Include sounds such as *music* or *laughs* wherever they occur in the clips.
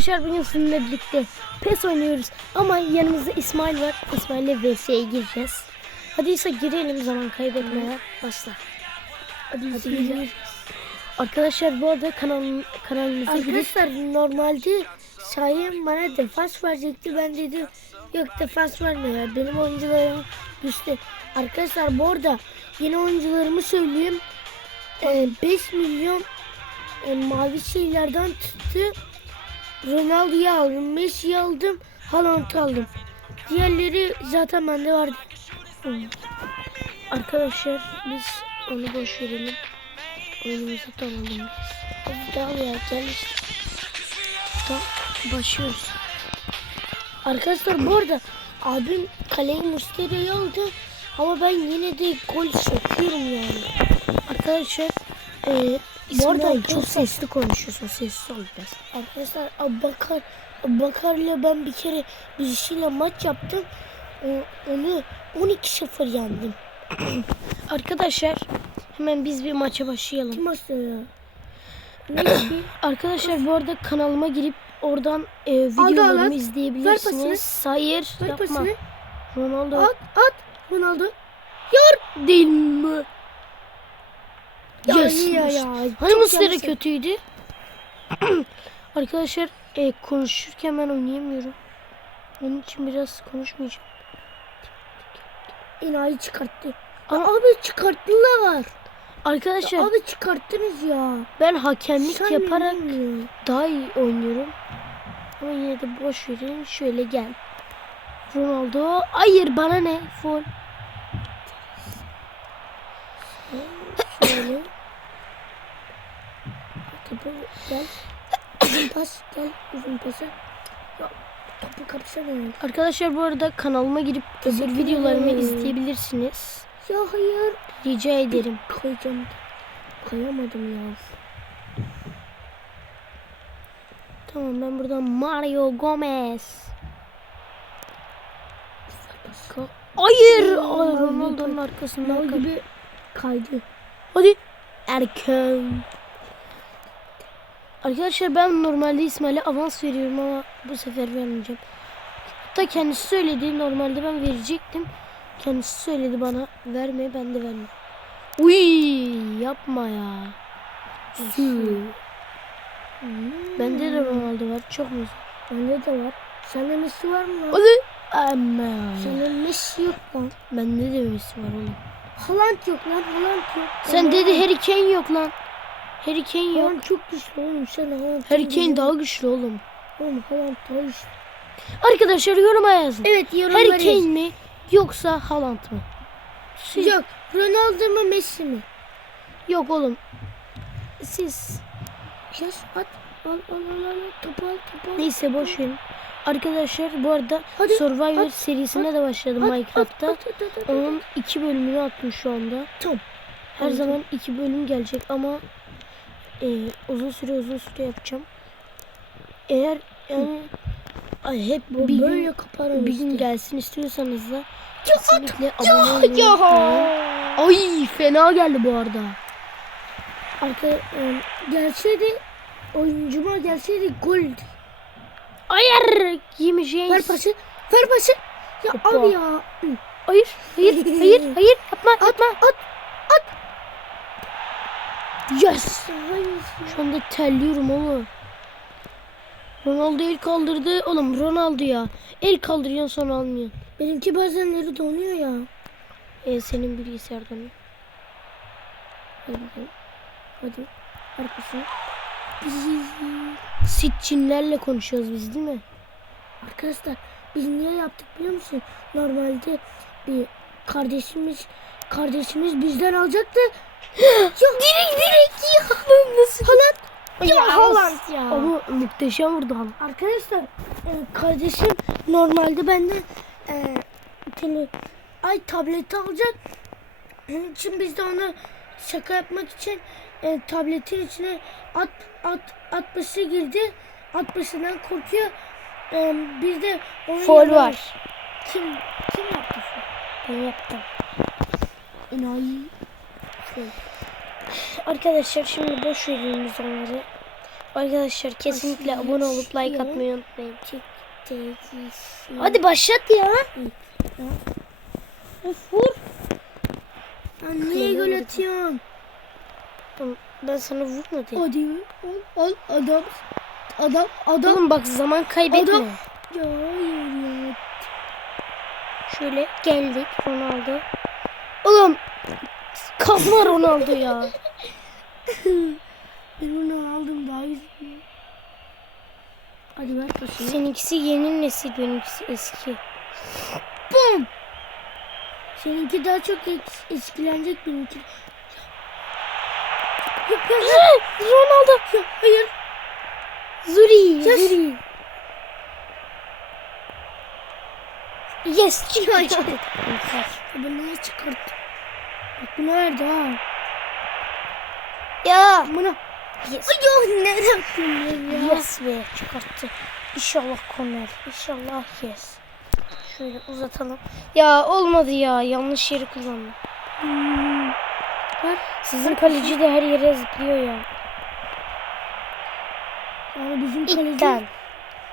Arkadaşlar bugün sizinle birlikte PES oynuyoruz ama yanımızda İsmail var. İsmail'le VS'ye gireceğiz. Hadi ise girelim zaman kaybetmeye. Başla. Hadi, Hadi. Arkadaşlar bu arada kanal, kanalımıza girip Arkadaşlar normalde Şahin bana defans verecekti. Ben dedim yok defans verme ya. Benim oyuncularım güçlü. Arkadaşlar bu arada yeni oyuncularımı söyleyeyim. Ee, 5 milyon e, mavi şeylerden tuttu. Ronaldo'yu aldım. Messi'yi aldım. Haaland'ı aldım. Diğerleri zaten bende vardı. arkadaşlar biz onu boş verelim. Oyunumuzu dalalım biz. Hadi dal ya gel işte. Tamam, başlıyoruz. Arkadaşlar bu arada abim kaleyi Muslera'yı aldı ama ben yine de gol sokuyorum yani. Arkadaşlar e, bu arada çok sesli konuşuyorsun. Sessiz ol biraz. Arkadaşlar Abubakar Abubakar'la ben bir kere birisiyle maç yaptım. Onu 12-0 yendim. *coughs* Arkadaşlar hemen biz bir maça başlayalım. Kim? *coughs* Neyse. Arkadaşlar bu arada kanalıma girip oradan e, al. videolarımı Ver izleyebilirsiniz. Hayır Ver yapma. pasını. Ronaldo At at Ronaldo. değil mi? Ya Yes. ya ya. Hani yanlış. kötüydü? *clears throat* Arkadaşlar e, konuşurken ben oynayamıyorum. Onun için biraz konuşmayacağım. Enayi çıkarttı. Ama- abi çıkarttılar. Arkadaşlar Abi çıkarttınız ya. ben hakemlik Sen yaparak inanmıyorum. daha iyi oynuyorum. Ama yine de boş verin. Şöyle gel. Ronaldo. Hayır bana ne? Foul. Şöyle. Topu gel. Uzun pas gel. Uzun pası. Topu kapsamıyorum. Arkadaşlar bu arada kanalıma girip öbür videolarımı ederim. izleyebilirsiniz. Ya hayır. Rica ederim. Koyacağım. Koyamadım ya. Tamam ben buradan Mario Gomez. Hayır! Ronaldo'nun arkasından kay- gibi kaydı. Hadi. Erken. Arkadaşlar ben normalde İsmail'e avans veriyorum ama bu sefer vermeyeceğim. Hatta kendisi söyledi. Normalde ben verecektim. Kendisi söyledi bana verme ben de verme. Uy yapma ya. Bende de Ronaldo var. Çok mu? Bende de var. Sende Messi var mı? Hadi. Ama. Sende Messi yok lan. Bende de Messi var oğlum. Haaland yok lan. Haaland yok. Sen dedi Harry Kane yok lan. Harry Kane. Haaland çok güçlü oğlum. Sen. Harry Kane daha güçlü oğlum. Oğlum Haaland daha güçlü. Arkadaşlar yoruma yazın. Evet yorumları Harry Kane mi yoksa Haaland mı? Siz... Yok. Ronaldo mu Messi mi? Yok oğlum. Siz Yaz at. Al al al al. Topu al topu al. neyse boş verin. Arkadaşlar bu arada Hadi, Survivor at, serisine de başladım At, Minecraft'ta. at, at, at, at, at. Onun iki bölümünü attım şu anda. Tamam. Her Hadi. zaman iki bölüm gelecek ama e, uzun süre uzun süre yapacağım. Eğer yani ay, hep Bu bir böyle gün, kaparım bir gün gelsin istiyorsanız da kesinlikle abone olmayı Ya. Ay fena geldi bu arada. Arka e, gelseydi oyuncuma gelseydi gol. Hayır yemeyeceğiz. Ver pası. Ver pası. Ya Hoppa. abi ya. Hayır, hayır, hayır, hayır. Yapma, yapma. At at. Yes. Şu anda terliyorum oğlum. Ronaldo el kaldırdı. Oğlum Ronaldo ya. El kaldırıyorsun sonra almıyor. Benimki bazenleri donuyor ya. E, senin? Hadi bakalım. Hadi. Arkasına. Sitçinlerle konuşuyoruz biz değil mi? Arkadaşlar biz niye yaptık biliyor musun? Normalde bir kardeşimiz kardeşimiz bizden alacaktı. Ya direkt direkt ya. Nasıl? Haaland. Ya, Ya, Haaland ya. Ama muhteşem vurdu Haaland. Arkadaşlar e, kardeşim normalde benden e, tele, ay tableti alacak. Onun için biz de ona şaka yapmak için e, tabletin içine at at at başı girdi. At başından korkuyor. E, biz de onun yanına- var. Kim kim yaptı? Ben yaptım. Enayi. Arkadaşlar şimdi boş verin biz onları. Arkadaşlar kesinlikle Nasıl abone olup like atmayı unutmayın. Hadi başlat ya. Of vur. Lan niye gol atıyorsun? Tamam, Ben sana vurmadım. Hadi al, al adam. Adam adam. Oğlum bak zaman kaybetme. Adam. Ya hayır ya. Şöyle geldik Ronaldo. Oğlum kazma Ronaldo ya. Ben onu aldım daha güzel. Hadi ver pası. Seninkisi yeni nesil benimkisi eski. Bum. Seninki daha çok es- eskilenecek benimki. Ronaldo. yok. Hayır. Zuri. Yes. Zuri. Yes. *laughs* Ben niye çıkarttım? Bak bunu verdi ha. ya. Buna. Yes. Ay ya ne yaptın ya? Yes be çıkarttı. İnşallah korner. İnşallah yes. Şöyle uzatalım. Ya olmadı ya. Yanlış yeri kullandım. Hmm. Ver. Sizin kaleci de her yere zıplıyor ya. Yani bizim kaleci. İlkten.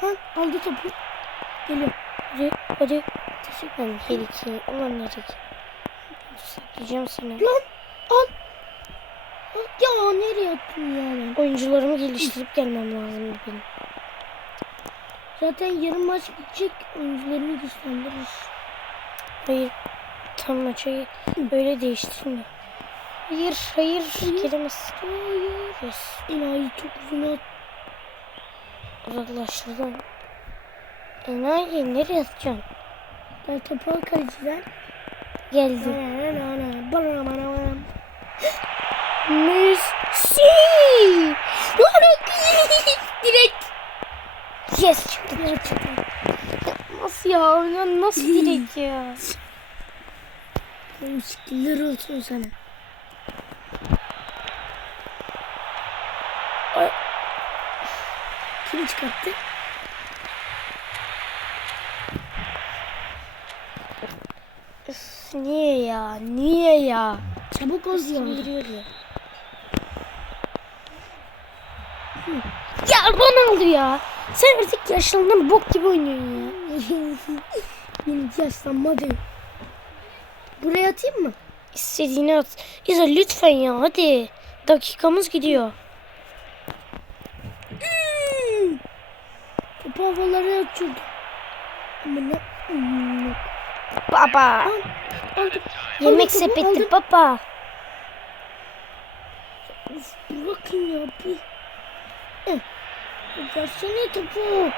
Ha aldı topu. Geliyor. Hadi. Hadi. Teşekkür ederim. Bir iki. Ulan nereye? Saklayacağım seni. Lan al. Ya nereye attın ya ben? Oyuncularımı geliştirip gelmem lazım benim. Zaten yarın maç bitecek. Oyuncularını güçlendiririz. Hayır. Tam maça böyle değiştirme. Hayır, hayır. Giremez. Hayır. Yes. İlahi çok uzun at. Uzaklaştırdım. Enayi nereye atacaksın? Ben topu al kaleciden. Geldi. Messi. Direkt. Yes çıktı. Gerçekten. Nasıl ya? Ya Nasıl direkt ya? Şekiller olsun sana. Ay. Kim çıkarttı? Niye ya? Niye ya? Çabuk ol. Sindiriyor ya. Ya Ronaldo ya. Sen artık yaşlandın bok gibi oynuyorsun ya. *laughs* Benimki yaşlanmadı. Buraya atayım mı? İstediğini at. İza lütfen ya hadi. Dakikamız gidiyor. Hmm. Topu havalara atıyordu. Ama ne? Baba. Yemek sepeti baba. Of, bırakın ya bir. Versene topu.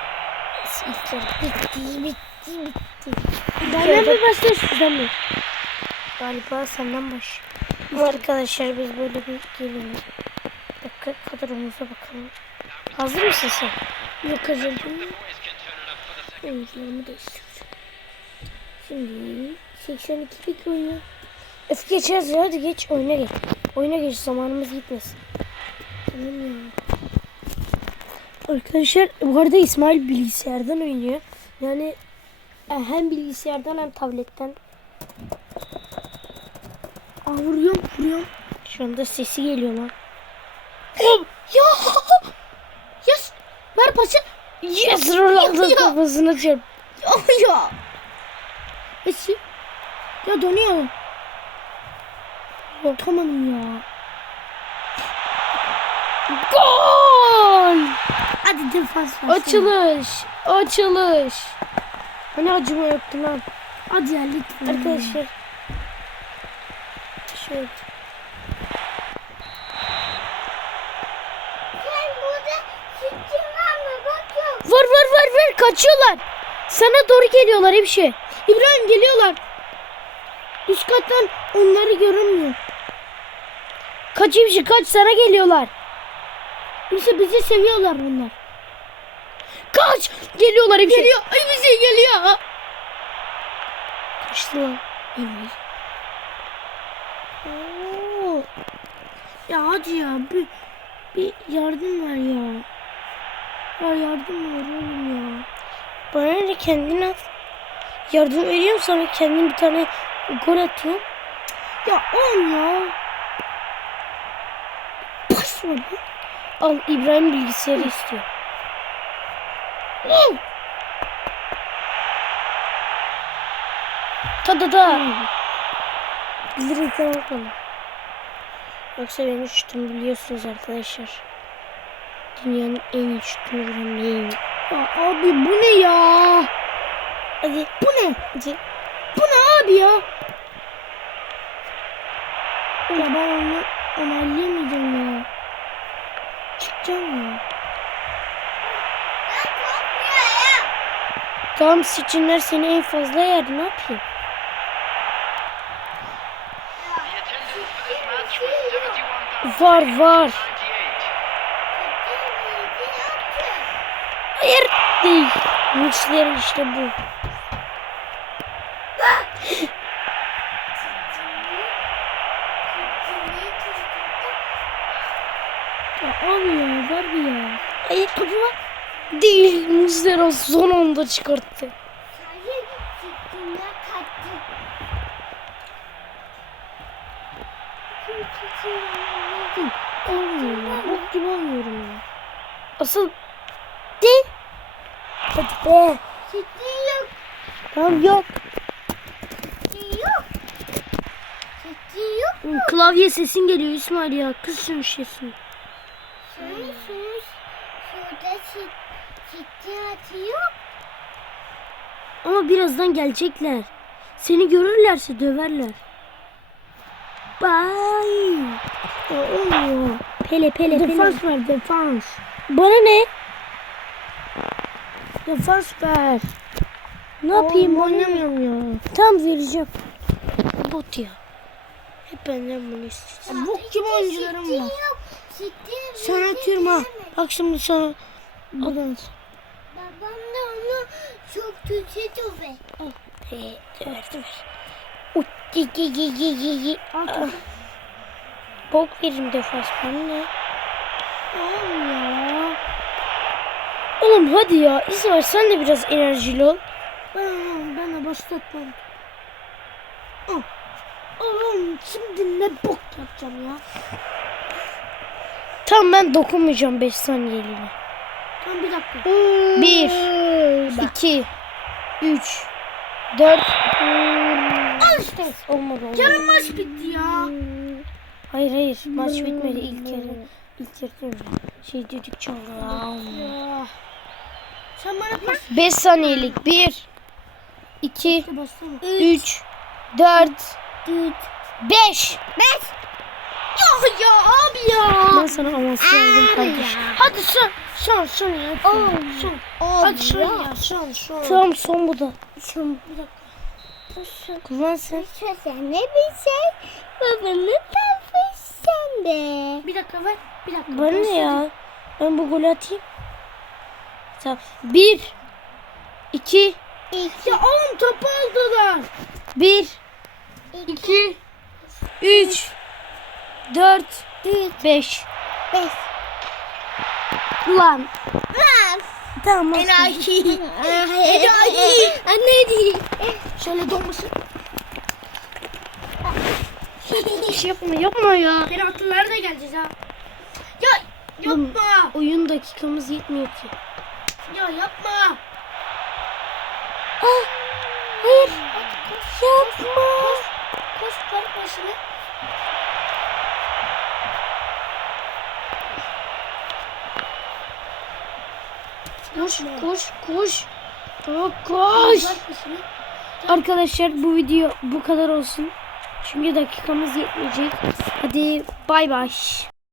Bitti bitti bitti. Benden mi başlıyorsun sen mi? Galiba senden baş. Arkadaşlar biz böyle bir gelelim. Dakika kadromuza bakalım. Hazır mısın sen? Yok kazandım. Oyuncularımı değiştireceğim. Şimdi 82'lik oyunu. Öf geçeceğiz ya hadi geç oyuna geç. Oyuna geç zamanımız gitmesin. Tamam ya. Arkadaşlar bu arada İsmail bilgisayardan oynuyor. Yani e, hem bilgisayardan hem tabletten. Aa vuruyorum vuruyorum. Şu anda sesi geliyor lan. Ya! Yes! Ver pası. Yes Ronaldo kafasına çarp. Ya ya. Messi. Ya dönüyor. Atamadım ya. Gol! Hadi defans ver. Açılış. Açılış. Hani acıma yoktu lan. Hadi ya lütfen. Arkadaşlar. Şöyle. Var var var var kaçıyorlar. Sana doğru geliyorlar hep şey. İbrahim geliyorlar. Üst kattan onları görünmüyor. Kaç hepsi kaç sana geliyorlar. İşte bizi seviyorlar bunlar. Kaç. Geliyorlar hep şey. Geliyor. Ay bize geliyor. Kaçtı lan. Evet. Oo. Ya hadi ya bir, bir yardım ver ya. Ya yardım ver. Bana ne kendin at. Yardım veriyorum sana kendin bir tane gol atıyorum. Ya oğlum ya. Pas var. Al İbrahim bilgisayarı istiyor. Ta da da. Bilerek yapmadım. Yoksa benim şutum biliyorsunuz arkadaşlar. Dünyanın en iyi benim. Ya abi bu ne ya? Hadi Bu ne? hadi. Bu ne abi ya? Ya ben onu onaylayamayacağım ya. Çıkacağım ya. Tamam seçimler seni en fazla yer ne yapayım? The attendance for this match was 71,098. Var var. Hayır değil. Müşteri işte bu. Ya abi ya ver bir ya. Ayakkabı var. Değil. Müşteri son anda çıkarttı. Olmuyor. Bok gibi olmuyorum ya. Asıl. Hadi be. Tamam yok. Klavye sesin geliyor İsmail ya. Kız şunun sesini. Ama birazdan gelecekler. Seni görürlerse döverler. Bay. Ya olmuyor. Pele pele pele. Defans ver defans. Bana ne? Defans ver. Ne yapayım? Oğlum, ne? oynamıyorum ya. Tam vereceğim. Bot ya. Hep benden bunu istiyorsun. Ya Bok gibi oyuncularım var. Sana atıyorum ha. Bak şimdi sana. Buradan. Babam da onu çok kötü döver. He, döver döver. Uy, gi, gi, gi, gi, gi. Ah. Bok veririm defans bana ne? Oğlum ya. Oğlum hadi ya. İsmail sen de biraz enerjili ol. Ben, ben de başlatmam. Ah. Oğlum şimdi ne bok yapacağım ya. Tamam ben dokunmayacağım 5 saniyeliğine. Tamam bir dakika. 1 2 3 4 Al işte. Olmadı olmadı. Yarım maç bitti ya. Hayır hayır maç bitmedi ilk yarı. İlk yarı. Şey dedik çaldı. Ya. Sen bana pas 5 saniyelik 1 2 bassana. 3 4 5 Ya ya abi ya. Ben sana avans verdim kardeşim. Hadi son son son ya. Son son. Hadi son ya son son. Tamam son bu da. Son bir dakika. Kullan sen. Sen ne bir şey? Babanı tapış sen de. Bir dakika ver. Bir dakika. Bana ne ya? Ben bu golü atayım. Tamam. 1 2 Ya oğlum topu aldılar. 1 İki. 3 4 5 Beş. Lan. Tamam. Enayi. Enayi. Anne değil. Şöyle donmasın. Hiç yapma yapma ya. Penaltılara da geleceğiz ha. Ya yapma. Oyun dakikamız yetmiyor ki. Ya yapma. Ah, hayır. Yapma. Koş ver başını. Koş koş koş. Aa, Koş. Ver başını. Arkadaşlar bu video bu kadar olsun. Çünkü dakikamız yetmeyecek. Hadi bay bay.